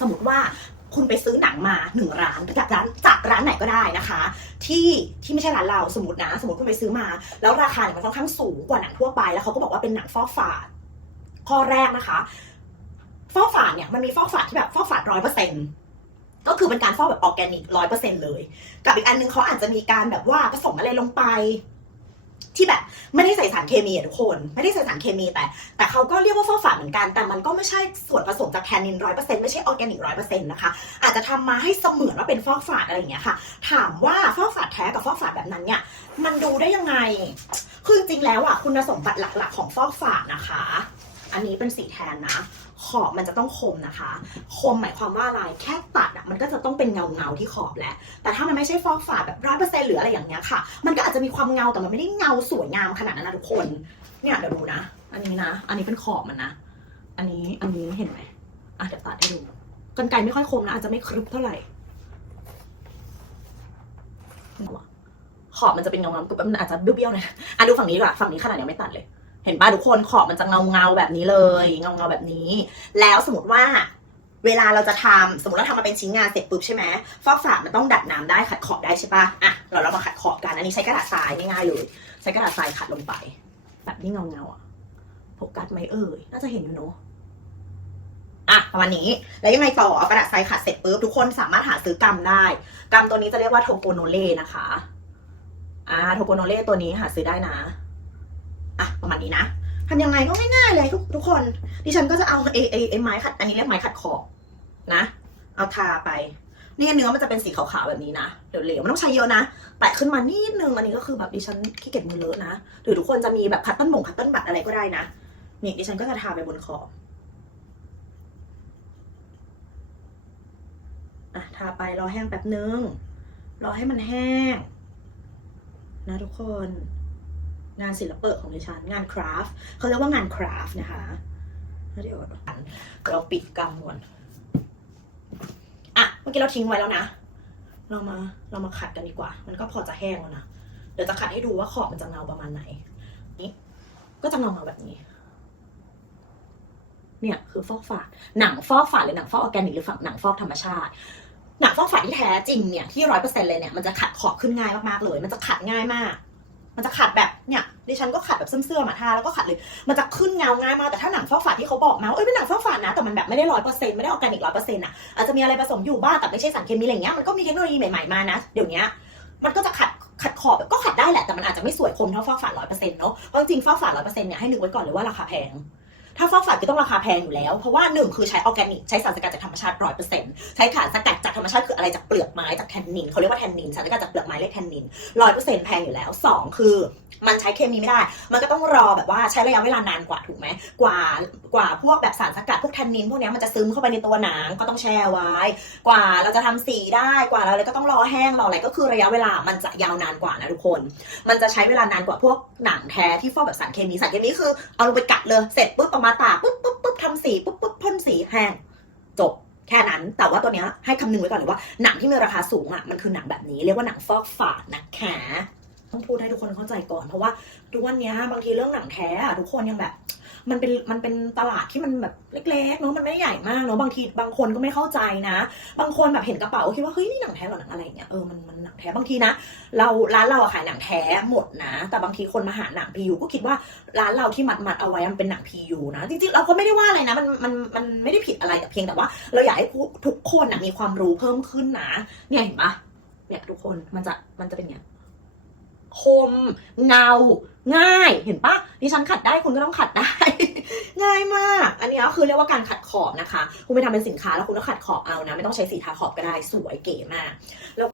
สมมติว่าคุณไปซื้อหนังมาหนึ่งร้านจากร้านจากร้านไหนก็ได้นะคะ ที่ที่ไม่ใช่ร้านเราสมมตินะ สมมติคุณไปซื้อมา แล้วราคาเนี่ยมันค่อนข้างสูงกว่าหนังทั่วไป แล้วเขาก็บอกว่าเป็นหนังฟอกฝาดข้อแรกนะคะฟอกฝาดเนี่ยมันมีฟอกฝาดที่แบบฟอกฝาดร้อยเปอร์เซ็นต์ก็คือเป็นการฟอกแบบออร์แกนิกร้อยเปอร์เซ็นต์เลย กับอีกอันนึงเขาอาจจะมีการแบบว่าผสมอะไรลงไป ที่แบบไม่ได้ใส่สารเคมีอะทุกคน ไม่ได้ใส่สารเคมีแต่ แต่เขาก็เรียกว่าฟอกฝาดเหมือนกัน แต่มันก็ไม่ใช่ส่วนผสมจากแทนนินร้อยเปอร์เซ็นต์ไม่ใช่ออร์แกนิกร้อยเปอร์เซ็นต์นะคะ อาจจะทำมาให้เสมือนว่าเป็นฟอกฝาดอะไรอย่างเงี้ยค่ะ ถามว่าฟอกฝาดแท้กับฟอกฝาดแบบนั้นเนี่ย มันดูได้ยังไง คือจริงแล้วอะคุณสมบัติหลักๆ ของฟอกฝาดนะคะ อันนี้เป็นสีแทนนะ ขอบมันจะต้องคมนะคะ คมหมายความว่าอะไร แค่ตัดอะมันก็จะต้องเป็นเงาเงาที่ขอบแหละแต่ถ้ามันไม่ใช่ฟอกฝาดแบบร้อยเปอร์เซ็นต์หรืออะไรอย่างเงี้ยค่ะ มันก็อาจจะมีความเงาแต่มันไม่ได้เงาสวยงามขนาดนั้นนะทุกคน เนี่ยเดี๋ยวดูนะ อันนี้นะ อันนี้เป็นขอบมันนะ อันนี้ อันนี้เห็นไหมอะเดี๋ยวตัดให้ดูกันไกรไม่ค่อยคมนะอาจจะไม่ครึบเท่าไหร่ขอบมันจะเป็นเงาเงาๆมันอาจจะเบี้ยวๆหนะอะดูฝั่งนี้ดีกว่าฝั่งนี้ขนาดยังไม่ตัดเลย เห็นป่ะทุกคนขอบมันจะเงาเงาแบบนี้เลยเงาเงาแบบนี้ แล้วสมมติว่าเวลาเราจะทำสมมติเราทำมาเป็นชิ้นงานเสร็จปุ๊บใช่ไหมฟอกฝาดมันต้องดัดน้ำได้ขัดขอบได้ใช่ปะอะเราเรามาขัดขอบกันอันนี้ใช้กระดาษทรายง่ายๆเลยใช้กระดาษทรายขัดลงไป แบบนี้เงาเงาๆอะโฟกัสไหมเอ่ยน่าจะเห็นอยู่เนอะอะประมาณนี้แล้วยังไงต่อเอากระดาษทรายขัดเสร็จปุ๊บทุกคนสามารถหาซื้อกำได้กำตัวนี้จะเรียกว่าโทโกโนเล่นะคะอ่าโทโกโนเล่ตัวนี้หาซื้อได้นะ อะประมาณนี้นะทำยังไงก็ง่ายๆเลยทุกทุกคน ดิฉันก็จะเอาไอ้ไอ้ไอ้ไม้ขัด อันนี้เรียกไม้ขัดขอบนะ เอาทาไปเนี่ยเนื้อมันจะเป็นสีขาวๆแบบนี้นะเหลวๆมันต้องใช้เยอะนะแตะขึ้นมานิดนึงอันนี้ก็คือแบบดิฉันขี้เกียจมือเลอะนะ หรือทุกคนจะมีแบบคัตเติ้ลบ่งคัตเติ้ลบัตอะไรก็ได้นะนี่ดิฉันก็จะทาไปบนขอบอะทาไปรอแห้งแป๊บนึงรอให้มันแห้ง นะทุกคน งานศิลปะของดิฉันงานคราฟต์เขาเรียกว่างานคราฟต์นะคะเดี๋ยวเราปิดกำก่อนอะเมื่อกี้เราทิ้งไว้แล้วนะ เรามาเรามาขัดกันดีกว่า มันก็พอจะแห้งแล้วนะเดี๋ยวจะขัดให้ดูว่าขอบมันจะเงาประมาณไหนนี่ก็จะเงาเงาแบบนี้ เนี่ยคือฟอกฝาดหนังฟอกฝาดหรือหนังฟอกออร์แกนิกหรือฝักหนังฟอกธรรมชาติหนังฟอกฝาดที่แท้จริงเนี่ยที่ร้อยเปอร์เซ็นต์เลยเนี่ยมันจะขัดขอบขึ้นง่ายมากๆเลย มันจะขัดง่ายมาก มันจะขัดแบบเนี่ยดิฉันก็ขัดแบบเสื่อมๆมาทาแล้วก็ขัดเลย มันจะขึ้นเงาง่ายมากแต่ถ้าหนังฟอกฝาดที่เขาบอกมาว่าเอ้ยเป็นหนังฟอกฝาดนะแต่มันแบบไม่ได้ร้อยเปอร์เซ็นต์ไม่ได้ออร์แกนิกร้อยเปอร์เซ็นต์อะอาจจะมีอะไรผสมอยู่บ้างแต่ไม่ใช่สารเคมีอะไรเงี้ยมันก็มีเทคโนโลยีใหม่ๆมานะเดี๋ยวนี้มันก็จะขัดขัดขอบแบบก็ขัดได้แหละแต่มันอาจจะไม่สวยคมเท่าฟอกฝาดร้อยเปอร์เซ็นต์เนาะเพราะจริงฟอกฝาดร้อยเปอร์เซ็นต์เนี่ยให้นึกไว้ก่อนเลยว่าราคาแพง ถ้าฟอกฝาดก็ต้องราคาแพงอยู่แล้ว เพราะว่าหนึ่งคือใช้ออร์แกนิก ใช้สารสกัดจากธรรมชาติร้อยเปอร์เซ็นต์ใช้สารสกัดจากธรรมชาติคืออะไรจากเปลือกไม้จากแทนนินเขาเรียกว่าแทนนินสารสกัดจากเปลือกไม้เรียกแทนนินร้อยเปอร์เซ็นต์แพงอยู่แล้วสองคือ มันใช้เคมีไม่ได้ มันก็ต้องรอแบบว่าใช้ระยะเวลานานกว่าถูกไหม กว่ากว่าพวกแบบสารสกัดพวกแทนนินพวกเนี้ยมันจะซึมเข้าไปในตัวหนังก็ต้องแช่ไว้ กว่าเราจะทำสีได้กว่าเราเลยก็ต้องรอแห้งรออะไรก็คือระยะเวลามันจะยาวนานกว่านะทุกคน มันจะใช้เวลานานกว่าพวกหนังแท้ที่ฟอกแบบสารเคมีสารเคมีคือเอาลงไปกัดเลยเสร็จปุ๊บเอามาตากปุ๊บปุ๊บปุ๊บทำสีปุ๊บปุ๊บพ่นสีแห้งจบแค่นั้น แต่ว่าตัวเนี้ยให้คำนึงไว้ก่อนเลยว่าหนังที่มีราคาสูงอะมันคือหนังแบบนี้เรียกว่าหนังฟอกฝาดนะคะ ต้องพูดให้ทุกคนเข้าใจก่อน เพราะว่าทุกวันนี้บางทีเรื่องหนังแท้อะทุกคนยังแบบ มันเป็นมันเป็นตลาดที่มันแบบเล็กๆเนาะมันไม่ใหญ่มากเนาะบางทีบางคนก็ไม่เข้าใจนะ บางคนแบบเห็นกระเป๋าคิดว่าเฮ้ยนี่หนังแท้หรอหนังอะไรอย่างเงี้ยเออมันมันหนังแท้บางทีนะเราร้านเราขายหนังแท้หมดนะ แต่บางทีคนมาหาหนังพียูก็คิดว่าร้านเราที่มัดมัดเอาไว้มันเป็นหนังพียูนะจริงๆเราก็ไม่ได้ว่าอะไรนะมันมันมันไม่ได้ผิดอะไรแต่เพียงแต่ว่า เราอยากให้ทุกคนนะมีความรู้เพิ่มขึ้นนะเนี่ยเห็นปะเนี่ยทุกคนมันจะมันจะเป็นอย่างนี้ คม เงา ง่าย เห็นปะดิฉันขัดได้คุณก็ต้องขัดได้ ง่ายมาก อันนี้ก็คือเรียกว่าการขัดขอบนะคะ คุณไปทำเป็นสินค้าแล้วคุณก็ขัดขอบเอานะ ไม่ต้องใช้สีทาขอบก็ได้ สวยเก๋มากแล้ว